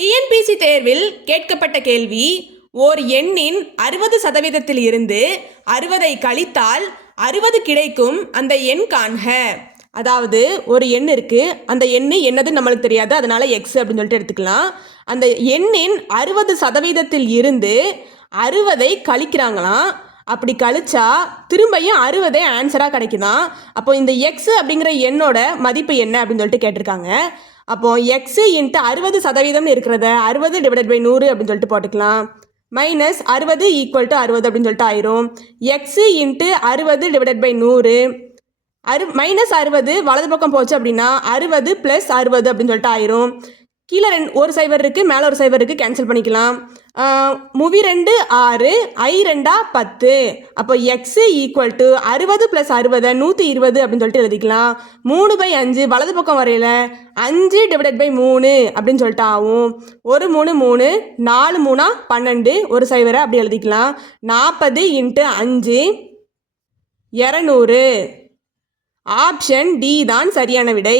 TNPSC தேர்வில் கேட்கப்பட்ட கேள்வி, ஓர் எண்ணின் 60% இருந்து 60ஐ கழித்தால் 60 கிடைக்கும், அந்த எண் காண்க. அதாவது ஒரு எண் இருக்கு, அந்த எண்ணு என்னது நம்மளுக்கு தெரியாது, அதனால எக்ஸ் அப்படின்னு சொல்லிட்டு எடுத்துக்கலாம். அந்த எண்ணின் 60% இருந்து 60ஐ கழிக்கிறாங்களாம். அப்படி கழிச்சா திரும்பியும் 60 ஆன்சராக கிடைக்குதான். அப்போ இந்த எக்ஸ் அப்படிங்கிற எண்ணோட மதிப்பு என்ன அப்படின்னு சொல்லிட்டு கேட்டிருக்காங்க. அப்போ எக்ஸ் இன்ட்டு 60% இருக்கிறத 60/100 அப்படின்னு சொல்லிட்டு போட்டுக்கலாம். மைனஸ் 60 ஈக்குவல் டு 60 அப்படின்னு சொல்லிட்டு ஆயிரும். எக்ஸ் இன்ட்டு 60/100 மைனஸ் 60 வலது பக்கம் போச்சு அப்படின்னா 60 + 60 அப்படின்னு சொல்லிட்டு ஆயிரும். கீழே ஒரு சைவர் இருக்குது, மேலே ஒரு சைவர் இருக்குது, கேன்சல் பண்ணிக்கலாம். Movie 2 6, I 2 10. அப்போ எக்ஸ் ஈக்குவல் டு 60 + 60 120 அப்படின்னு சொல்லிட்டு எழுதிக்கலாம். 3/5 வலது பக்கம் வரையில 5/3 அப்படின்னு சொல்லிட்டு ஆகும். 1 3 3 4 3 12 ஒரு சைவரை அப்படி எழுதிக்கலாம். 40 × 5 200. ஆப்ஷன் டி தான் சரியான விடை.